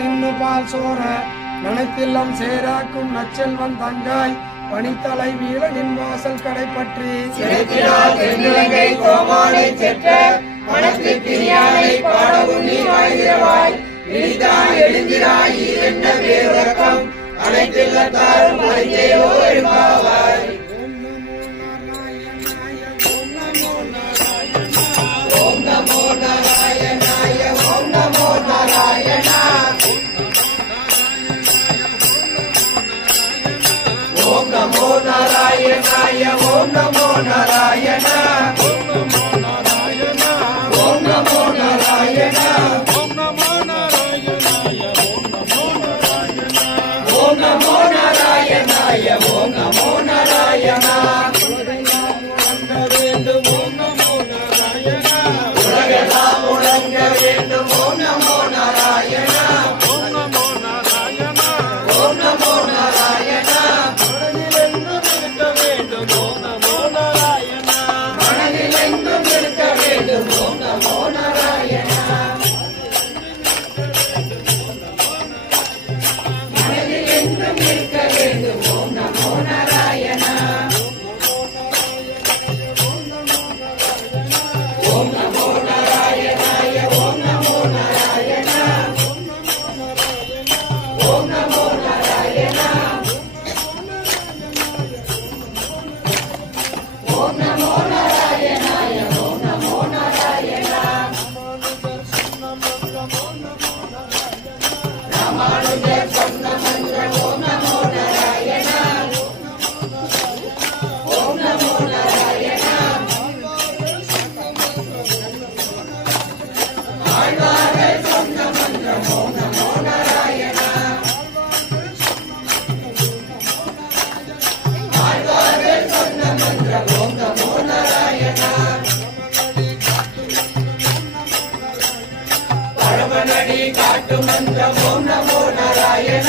நின்று பால் சோர நனைத்தில்லம் சேராக்கும் நச்செல்வன் தங்காய் பனித்தலை வீரனின் வாசல் கடை பற்றி கோமானை செற்ற மனத்திரியானை பாடவும் நீ வாழ்கிறவாய் எழுந்திராய் என்ன பேரக்கம் அனைத்தில்லத்தாரும் அறிஞையோ எழுப்பாவாய். ஓம் நமோ நாராயணாய ஓம் நமோ நாராயண ஓம் நமோ நாராயணாய ஓம் நமோ நாராயண ஓம் நமோ நாராயண ஓம் நமோ நாராயணாய ஓம் நமோ நாராயண உலகெல்லாம் முழங்க வேண்டும் ஓம் நமோ நாராயண ஓம் நமோ நாராயண ஓம் நமோ நாராயண மனதிலெங்கும் இருக்க வேண்டும் ஓம் நமோ நாராயண மனதிலெங்கும் இருக்க வேண்டும் ஓம் நமோ நாராயண மனதிலெங்கும் இருக்க வேண்டும் ஓம் நமோ நாராயண ஓம் நமோ நாராயணாய ஓம் நமோ நாராயண ஓம் நமோ நாராயண ஓம் நமோ நாராயணாய ஓம் நமோ நாராயண ராமானுஜர் சொன்ன மந்திரம் ஓம் நமோ நாராயண ஓம் நமோ நாராயண ஆழ்வார்கள் சொன்ன மந்திரம் ஓம் நமோ நாராயண ஆழ்வார்கள் சொன்ன மந்திரம் ஓம் நமோ நாராயண பரமநடி காட்டு மந்திரம் ஓம் நமோ நாராயண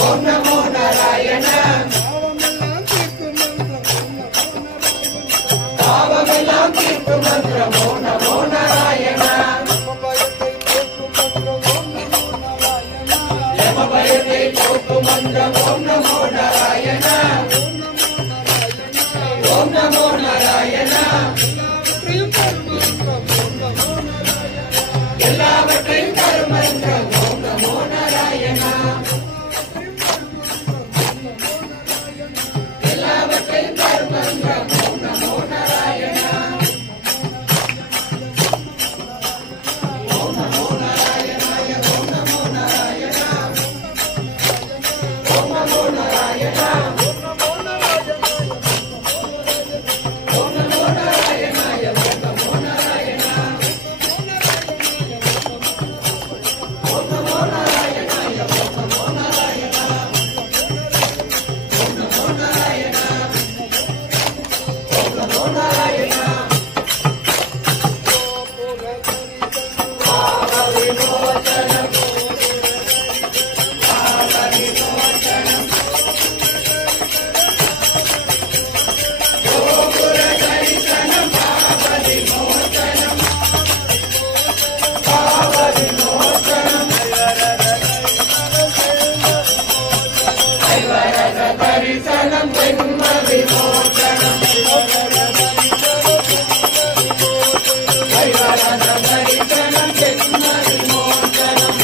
ஓம் நமோ நாராயண பாவமெல்லாம் தீர்க்கும் மந்திரம் ஓம் நமோ நாராயண யமபயத்தை போக்கும் மந்திரம் ஓம் நமோ நாராயண ஓம் நமோ நாராயண எல்லாவற்றையும் தரும் மந்திரம் ஓம் நமோ நாராயண எல்லாவற்றையும் தரும் மந்திரம் ஓம் நமோ நாராயண ஓம் நமோ நாராயணாய ஓம் நமோ நாராயண ஓம் நமோ நாராயண ஓம் நமோ நாராயணாய ஓம் நமோ நாராயண ஓம் நமோ நாராயணாய ஓம் நமோ நாராயண ஓம் நமோ நாராயண ஓம் நமோ நாராயண பாவ விமோசனம் பாவ விமோசனம் கோபுர தரிசனம் பாவ விமோசனம் பாவ விமோசனம் ஐவரத தரிசனம் ஜென்ம விமோசனம் ஐவரத தரிசனம் ஜென்ம விமோசனம்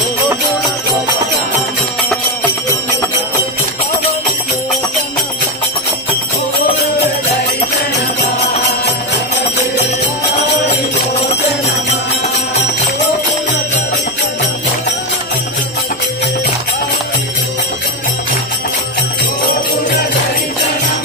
தரிசனம்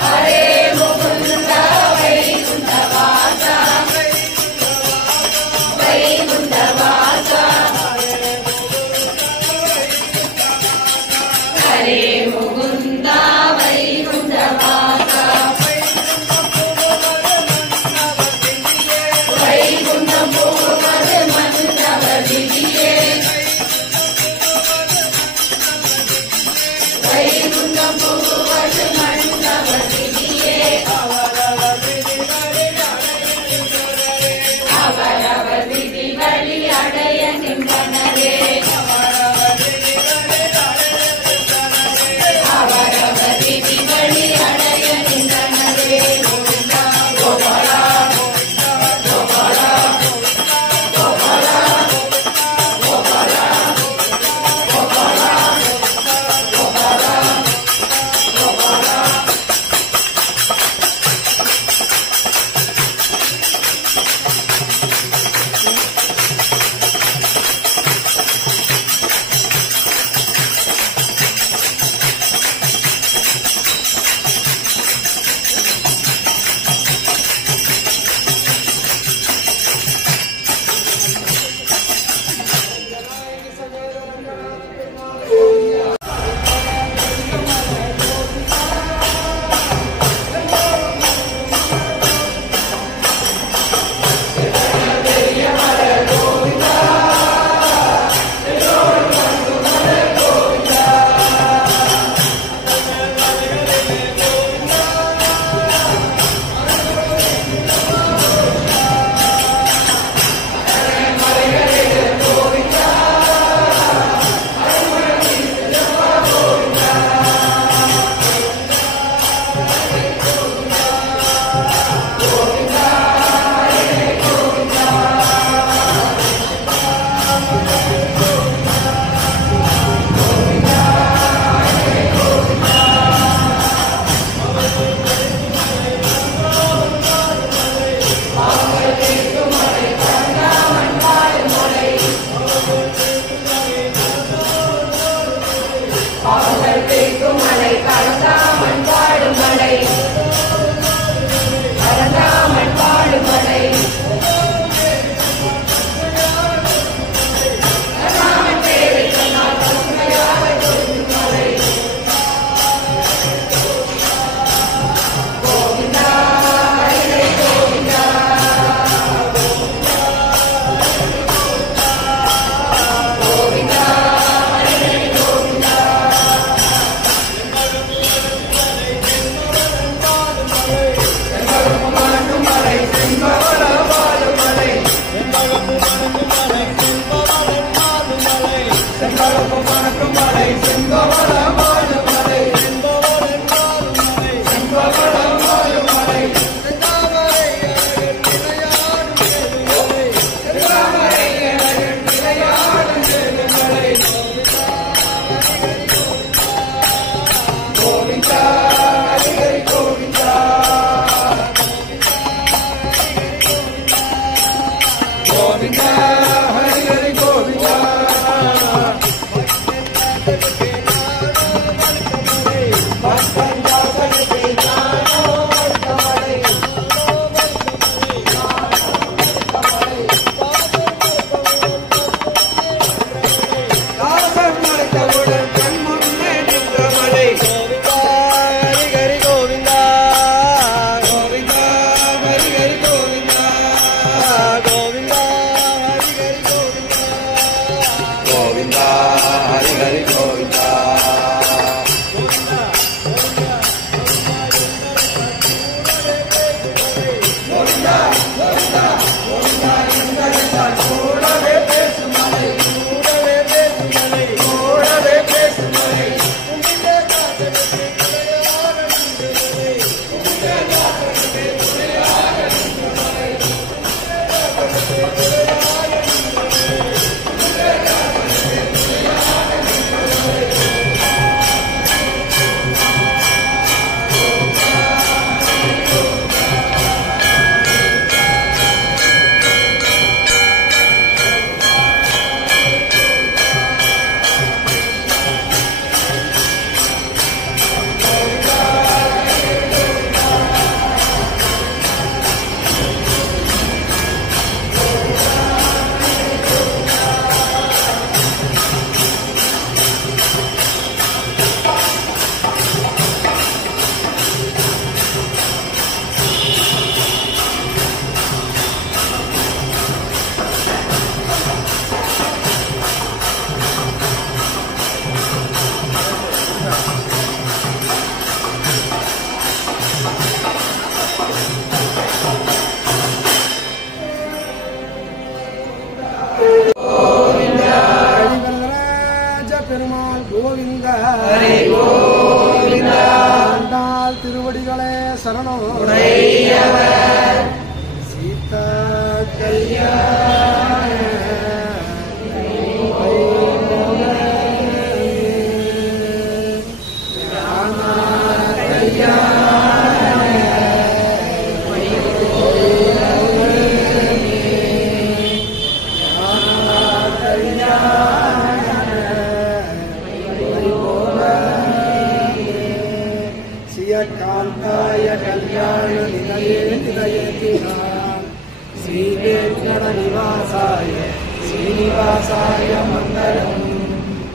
Hare Mukunda श्रीवेङ्कटनिवासाय श्रीनिवासाय मङ्गलम्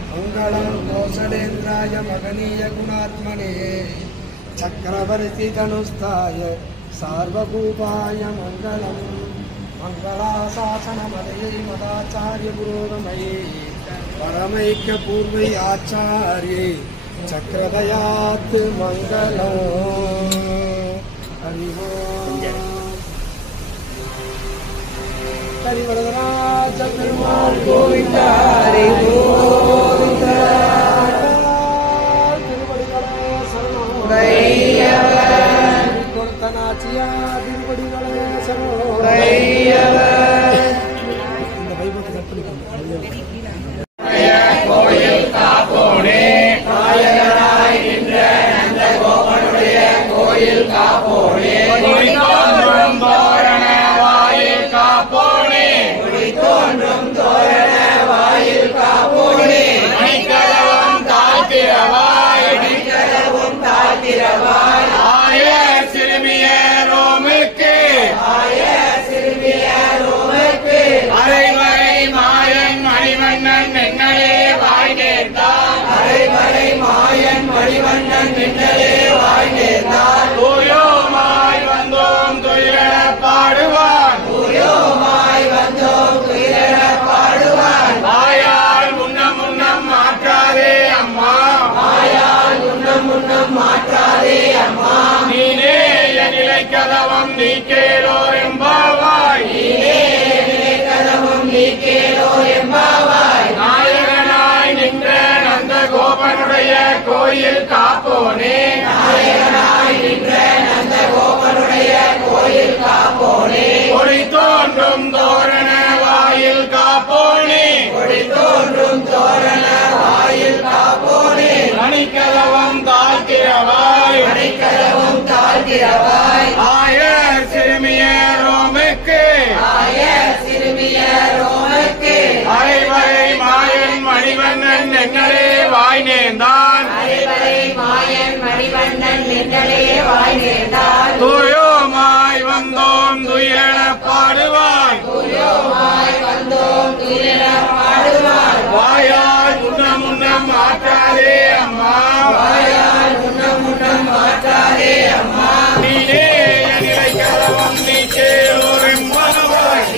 मङ्गलं कौसलेन्द्राय महनीय गुणात्मने चक्रवर्तितनुस्थाय सार्वभूपाय मङ्गलम् मङ्गलाशासनमदये मदाचार्य पुरोगमये परमैक्यपूर्वै आचार्ये चक्रदयात् मङ्गलम् हरि ओम् हरिवरदराज पेरुमाள் गोविंद हरि गोविंद திருவடிகளே சரணம் கையவர் கொடுத்தனாச்சியா திருவடிகளே சரணம் கையவர் இந்த வைபவத்தை கற்பனை கோயில் காப்போனே காயகனாய் நின்ற நந்த கோபனுடைய கோயில் காப்போனே தோன்றும் தோரண வாயில் காப்போனே தோன்றும் தோரண வாயில் காப்போனே மணிக்கதவும் தாழ்த்திரவாய் மணிக்கதவும் தாழ்த்திரவாய் ஆய சிறுமியரோமுக்கு அரைவரை மாயன் மணிவண்ணன் நின்னலே வாய் நேர்ந்தான் அரைவரை மாயன் மணிவண்ணன் நின்னலே வாய் நேர்ந்தான் தூயோமாய் வந்தோம் துயிலெழ பாடுவான் தூயோமாய் வந்தோம் துயிலெழ பாடுவான் வாயால் முன்னம் முன்னம் மாற்றாதே அம்மா வாயால் முன்னம் முன்னம் மாற்றாதே அம்மா நீனே என் நிலைக்கதவம் நீக்கேலோ எம்பாவாய் நீனே நாயகனாய் நின்ற நந்த கோபனுடைய கோயில் காப்போனே நாயகனாய் நின்ற நந்த கோபனுடைய கோயில் காப்போனே ஒளி தோன்றும் தோரண வாயில் காப்போனே ஒளி தோன்றும் தோரண வாயில் காப்போனே மணிக்கதவம் தாழ்த்திரவாய் மணிக்கதவம் தாழ்த்திரவாய் ஆய சிறுமியரோமுக்கு அரைவரை மாயன் மணிவண்ணன் எங்களே வாய் நேர்ந்தான் அரைவரை மாயன் மணிவண்ணன் எங்களே வாய் நேர்ந்தான் தூயோமாய் வந்தோம் துயிலெழ பாடுவாய் தூயோமாய் வந்தோம் துயிலெழ பாடுவாய் வாயால் முன்னம் முன்னம் மாற்றாதே அம்மா வாயால் முன்னம் முன்னம் மாற்றாதே அம்மா நீனே என் நிலைக்கதவம் நீக்கே ஒரு மனவாய்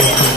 Thank you.